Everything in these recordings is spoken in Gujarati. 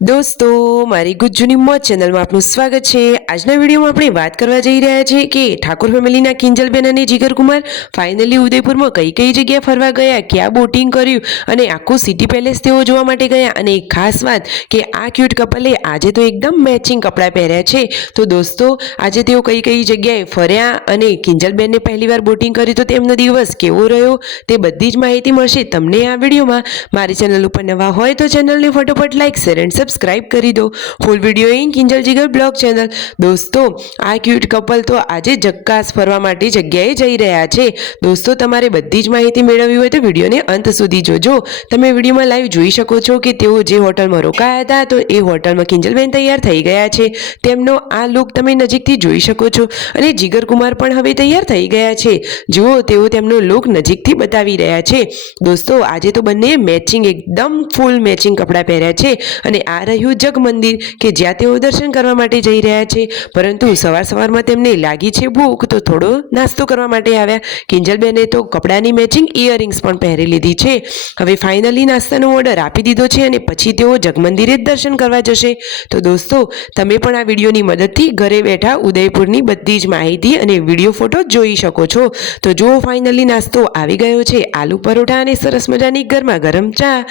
दोस्तों मारी गुज्जुनी मौज चैनल में आपનું સ્વાગત છે। આજના વિડીયોમાં આપણે વાત કરવા જઈ રહ્યા છીએ કે ઠાકોર ફેમિલીના કિંજલબેન અને જીગરકુમાર ફાઇનલી ઉદયપુરમાં કઈ કઈ જગ્યા ફરવા ગયા, ક્યાં બોટિંગ કર્યું અને આખું સિટી પેલેસ તેઓ જોવા માટે ગયા। અને એક ખાસ વાત કે આ ક્યુટ કપલે આજે તો એકદમ મેચિંગ કપડાં પહેર્યા છે। તો દોસ્તો આજે તેઓ કઈ કઈ જગ્યાએ ફર્યા અને કિંજલબેનને પહેલીવાર બોટિંગ કર્યું તો તેમનો દિવસ કેવો રહ્યો તે બધી જ માહિતી મળશે તમને આ વિડીયોમાં। મારી ચેનલ ઉપર નવા હોય તો ચેનલને ફટાફટ લાઈક શેર એન્ડ સબસ્ક્રાइब કરી દો। Full video in Kinjal Jigar blog channel. દોસ્તો આ ક્યુટ કપલ તો આજે જક્કાસ ફરવા માટે જગ્યાએ જઈ રહ્યા છે। દોસ્તો તમારે બધી જ માહિતી મેળવવી હોય તો વિડીયોને અંત સુધી જોજો। તમે વિડીયોમાં લાઈવ જોઈ શકો છો કે તેઓ જે હોટલમાં રોકાયા હતા તો એ હોટલમાં કિંજલબેન તૈયાર થઈ ગયા છે। તેમનો આ લુક તમે નજીકથી જોઈ શકો છો અને જીગરકુમાર પણ હવે તૈયાર થઈ ગયા છે। જુઓ તેઓ તેમનો લુક નજીકથી બતાવી રહ્યા છે। દોસ્તો આજે તો બંને મેચિંગ એકદમ ફૂલ મેચિંગ કપડાં પહેર્યા છે અને આ રહ્યું જગ મંદિર કે જ્યાં તેઓ દર્શન કરવા માટે જઈ રહ્યા છે। પરંતુ સવારમાં તેમને લાગી છે ભૂખ તો થોડો નાસ્તો કરવા માટે આવ્યા। કિંજલબેને તો કપડાની મેચિંગ ઇયરિંગ્સ પણ પહેરી લીધી છે। હવે ફાઇનલી નાસ્તાનો ઓર્ડર આપી દીધો છે અને પછી તેઓ જગ મંદિરે જ દર્શન કરવા જશે। તો દોસ્તો તમે પણ આ વિડીયોની મદદથી ઘરે બેઠા ઉદયપુરની બધી જ માહિતી અને વિડીયો ફોટો જોઈ શકો છો। તો જુઓ ફાઇનલી નાસ્તો આવી ગયો છે, આલુ પરોઠા અને સરસ મજાની ગરમા ગરમ ચા।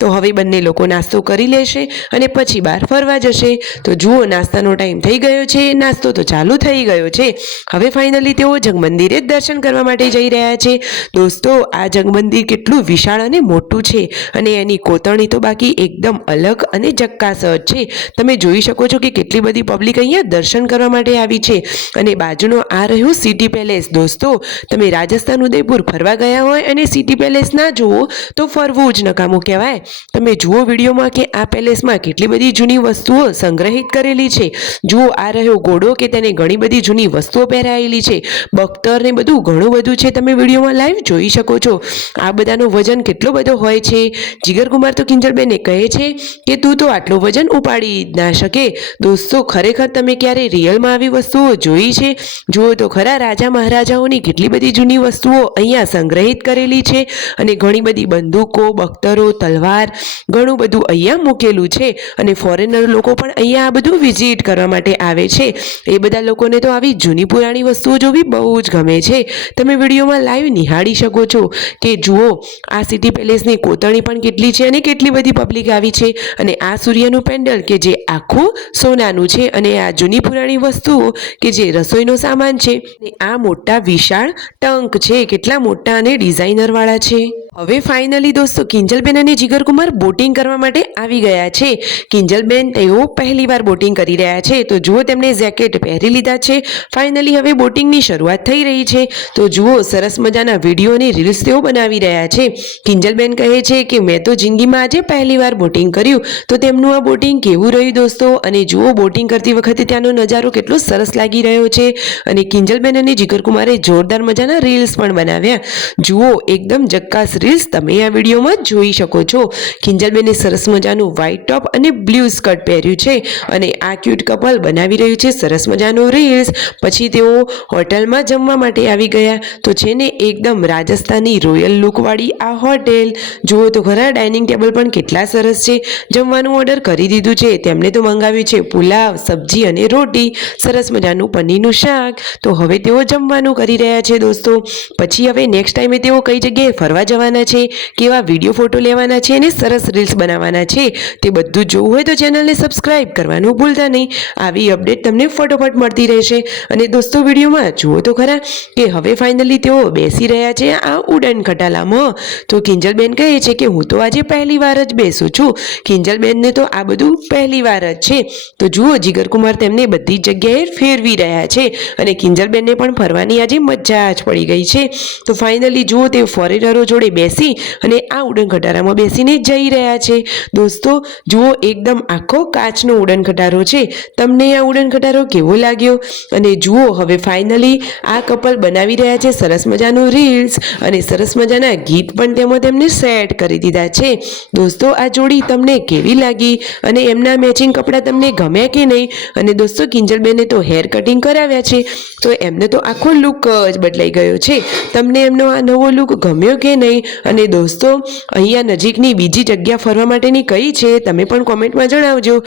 તો હવે બંને લોકો નાસ્તો કરી લેશે અને પછી બહાર ફરવા જશે। તો જુઓ નાસ્તાનો ટાઈમ થઈ ગયો છે, નાસ્તો તો ચાલુ થઈ ગયો છે। હવે ફાઇનલી તેઓ જગમંદિરે જ દર્શન કરવા માટે જઈ રહ્યા છે। દોસ્તો આ જગમંદિર કેટલું વિશાળ અને મોટું છે અને એની કોતરણી તો બાકી એકદમ અલગ અને જક્કાસ છે। તમે જોઈ શકો છો કે કેટલી બધી પબ્લિક અહીંયા દર્શન કરવા માટે આવી છે અને બાજુનો આ રહ્યું સિટી પેલેસ। દોસ્તો તમે રાજસ્થાન ઉદયપુર ફરવા ગયા હોય અને સિટી પેલેસ ના જુઓ તો ફરવું જ નકામું કહેવાય। તમે જુઓ વિડીયોમાં કે આ પેલેસમાં કેટલી બધી જૂની વસ્તુઓ સંગ્રહિત કરેલી છે। જુઓ આ રહ્યો ઘોડો કે તેને ઘણી બધી જૂની વસ્તુઓ પહેરાયેલી છે, બખ્તર ને બધું ઘણું બધું છે। તમે વિડીયોમાં લાઈવ જોઈ શકો છો। આ બધાનો વજન કેટલો બધો હોય છે। જીગરકુમાર તો કિંજલબેનને કહે છે કે તું તો આટલું વજન ઉપાડી ના શકે। દોસ્તો ખરેખર તમે ક્યારે રિયલમાં આવી વસ્તુઓ જોઈ છે? જુઓ તો ખરા રાજા મહારાજાઓની કેટલી બધી જૂની વસ્તુઓ અહીંયા સંગ્રહિત કરેલી છે અને ઘણી બધી બંદૂકો, બખ્તરો, તલવાર ઘણું બધું અહીંયા મૂકેલું છે અને ફોરેનર લોકો પણ અહીંયા આ બધું વિઝિટ કરવા માટે આવે છે। એ બધા લોકોને તો આવી જૂની પુરાણી વસ્તુઓ જોવી બહુ જ ગમે છે। તમે વિડીયોમાં લાઈવ નિહાળી શકો છો કે જુઓ આ સિટી પેલેસની કોતરણી પણ કેટલી છે અને કેટલી બધી પબ્લિક આવી છે અને આ સૂર્યનું પેન્ડલ કે જે આખું સોનાનું છે અને આ જૂની પુરાણી વસ્તુઓ કે જે રસોઈનો સામાન છે અને આ મોટા વિશાળ ટંક છે, કેટલા મોટા અને ડિઝાઇનર વાળા છે। હવે ફાઇનલી દોસ્તો કિંજલબેન અને જીગરકુમાર બોટિંગ કરવા માટે આવી ગયા છે। કિંજલબેન તેઓ પહેલીવાર બોટિંગ કરી રહ્યા છે તો જુઓ તેમને જેકેટ પહેરી લીધા છે। ફાઇનલી હવે બોટિંગની શરૂઆત થઈ રહી છે। તો જુઓ સરસ મજાના વિડીયો અને રીલ્સ તેઓ બનાવી રહ્યા છે। કિંજલબેન કહે છે કે મેં તો જિંદગીમાં આજે પહેલીવાર બોટિંગ કર્યું તો તેમનું આ બોટિંગ કેવું રહ્યું દોસ્તો? અને જુઓ બોટિંગ કરતી વખતે ત્યાંનો નજારો કેટલો સરસ લાગી રહ્યો છે અને કિંજલબેન અને જીગરકુમારે જોરદાર મજાના રીલ્સ પણ બનાવ્યા। જુઓ એકદમ જક્કાસ રીલ્સ તમે આ વિડીયોમાં જોઈ શકો છો। કિંજલબેને સરસ મજાનું વ્હાઇટ ટોપ અને બ્લુ સ્કર્ટ પહેર્યું છે અને આ ક્યુટ કપલ બનાવી રહ્યું છે સરસ મજાનું રીલ્સ। પછી તેઓ હોટલમાં જમવા માટે આવી ગયા તો છે ને એકદમ રાજસ્થાની રોયલ લુકવાળી આ હોટેલ। જુઓ તો ખરા ડાઇનિંગ ટેબલ પણ કેટલા સરસ છે। જમવાનું ઓર્ડર કરી દીધું છે, તેમને તો મંગાવ્યું છે પુલાવ, સબ્જી અને રોટી, સરસ મજાનું પનીરનું શાક। તો હવે તેઓ જમવાનું કરી રહ્યા છે દોસ્તો। પછી હવે નેક્સ્ટ ટાઈમે તેઓ કઈ જગ્યાએ ફરવા જવાના છે, કેવા વિડીયો ફોટો લેવાના છે અને સરસ રીલ્સ બનાવવાના છે તે બધું જોવું હોય તો ચેનલને સબસ્ક્રાઇબ કરવાનું ભૂલતા નહીં। આવી અપડેટ તમને ફટોફટ મળતી રહેશે। અને દોસ્તો વિડીયોમાં જુઓ તો ખરા કે હવે ફાઇનલી તેઓ બેસી રહ્યા છે આ ઉડન ખટાલામાં। તો કિંજલબેન કહે છે કે હું તો આજે પહેલી વાર જ બેસું છું। કિંજલબેનને તો આ બધું પહેલી વાર જ છે। તો જુઓ જીગરકુમાર તેમને બધી જગ્યાએ ફેરવી રહ્યા છે અને કિંજલબેનને પણ ફરવાની આજે મજા જ પડી ગઈ છે। તો ફાઇનલી જુઓ તે ફોરેનરો જોડે બેસી અને આ ઉડન ખટારામાં બેસીને જઈ રહ્યા છે। દોસ્તો જુઓ એકદમ આખો કાચનો ઉડન ખટારો છે। તમને આ ઉડન ખટારો કેવો લાગ્યો? અને જુઓ હવે ફાઇનલી આ કપલ બનાવી રહ્યા છે સરસ મજાનું રીલ્સ અને સરસ મજાના ગીત પણ તેમાં તેમને સેટ કરી દીધા છે। દોસ્તો આ જોડી તમને કેવી લાગી અને એમના મેચિંગ મેચિંગ કપડાં તમને ગમ્યા કે નહીં? અને દોસ્તો કિંજલબેને તો હેર કટિંગ કરાવ્યા છે, તો એમને તો આખો લુક જ બદલાઈ ગયો છે. તમને એમનો આ નવો લુક ગમ્યો કે નહીં? અને દોસ્તો અહીંયા નજીકની બીજી જગ્યા ફરવા માટેની કઈ છે તમે પણ કોમેન્ટમાં જણાવજો.